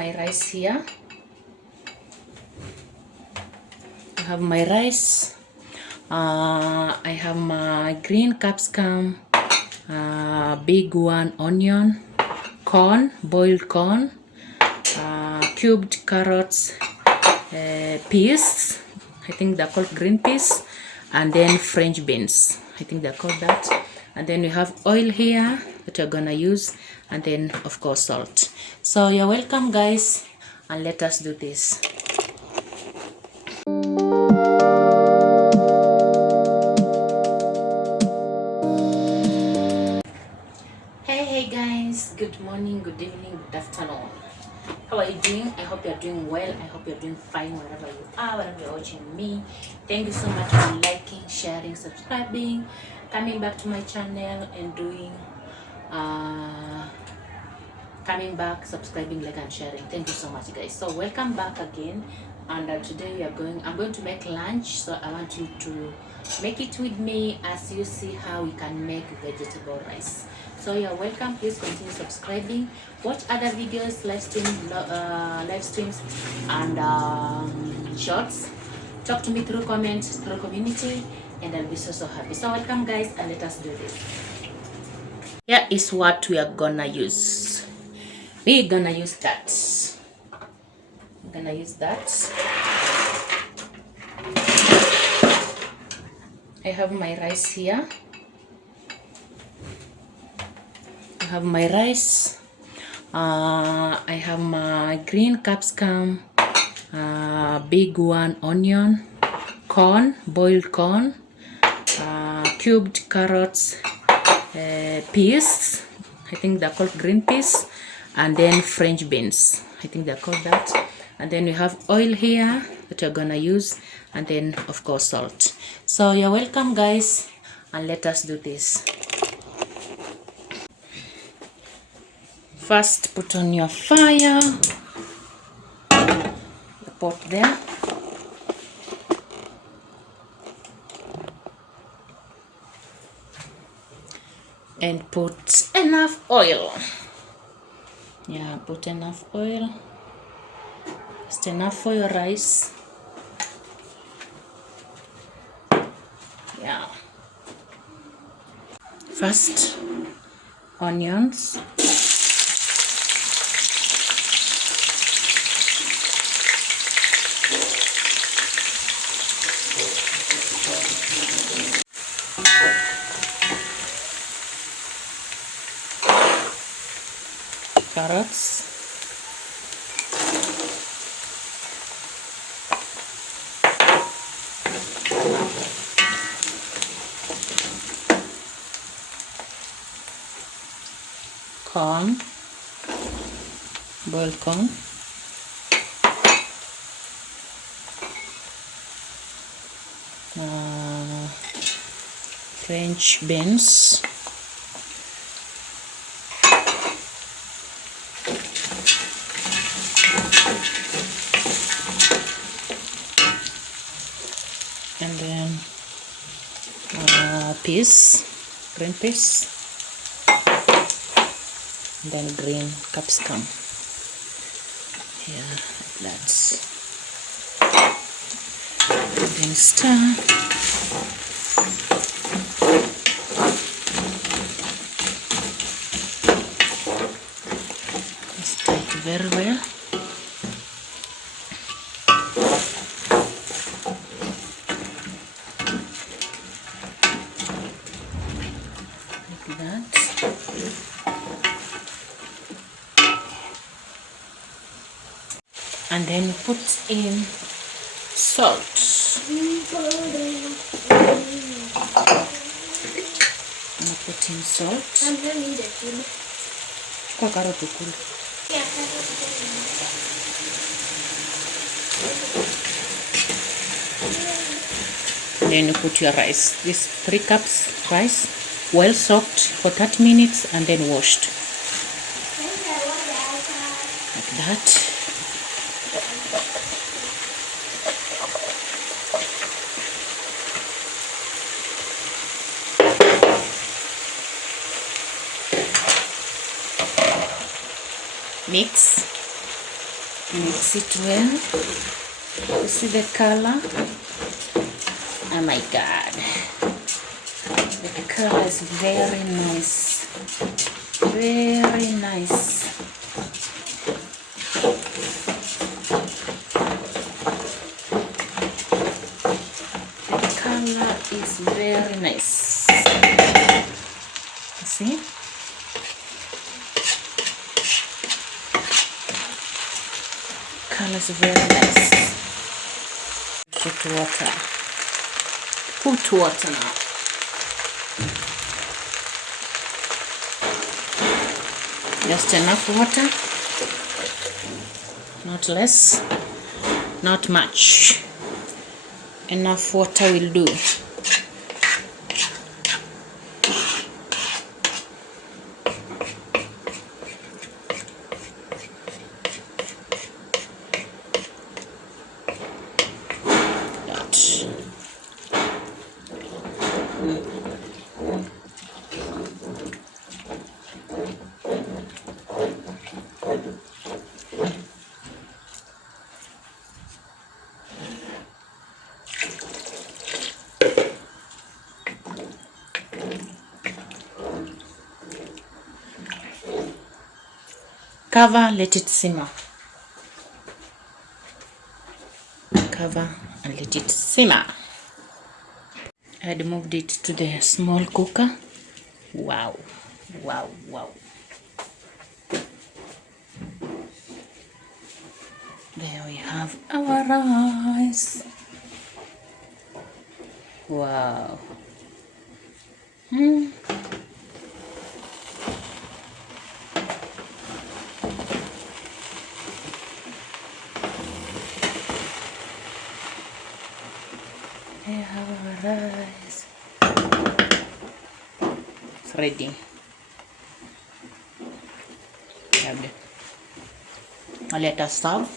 my rice here. I have my rice. I have my green capsicum, big one onion, corn, boiled corn, cubed carrots, peas, I think they're called green peas, and then French beans, I think they're called that. And then we have oil here that you're gonna use, and then of course salt. So you're welcome guys, and let us do this. Hey guys, good morning, good evening, good afternoon. How are you doing? I hope you're doing well. I hope you're doing fine wherever you are, wherever you're watching me. Thank you so much for liking, sharing, subscribing, coming back to my channel and doing coming back, subscribing, like and sharing. Thank you so much guys. So welcome back again, and today I'm going to make lunch, so I want you to make it with me as you see how we can make vegetable rice. So you're welcome. Please continue subscribing, watch other videos, live streams and shorts. Talk to me through comments, through community, and I'll be so happy. So welcome guys, and let us do this. Here is what we are gonna use. We're gonna use that. I'm gonna use that. I have my rice here. I have my rice. I have my green capsicum, big one onion, corn, boiled corn, cubed carrots, peas, I think they're called green peas, and then French beans, I think they're called that. And then we have oil here that you're gonna use, and then of course salt. So you're welcome guys, and let us do this. First put on your fire, the pot there, and put enough oil. Yeah, put enough oil, just enough for your rice. Yeah. First, onions. Carrots. Corn, boiled corn. French beans. And then peas, green peas, and then green capsicum. Yeah, like that. And then stir. Stir it very well. That. And then put in salt. And put in salt. Then you put your rice. This 3 cups rice, well soaked for 30 minutes and then washed. Like that. Mix. Mix it well. You see the color? Oh my god. The color is very nice. Very nice. The color is very nice. You see? Color is very nice. Put water. Put water now. Just enough water, not less, not much. Enough water will do. Cover, let it simmer. Cover and let it simmer. I had moved it to the small cooker. Wow, wow, wow. There we have our rice. Wow. There have our rice. It's ready. Lovely. Now let us serve.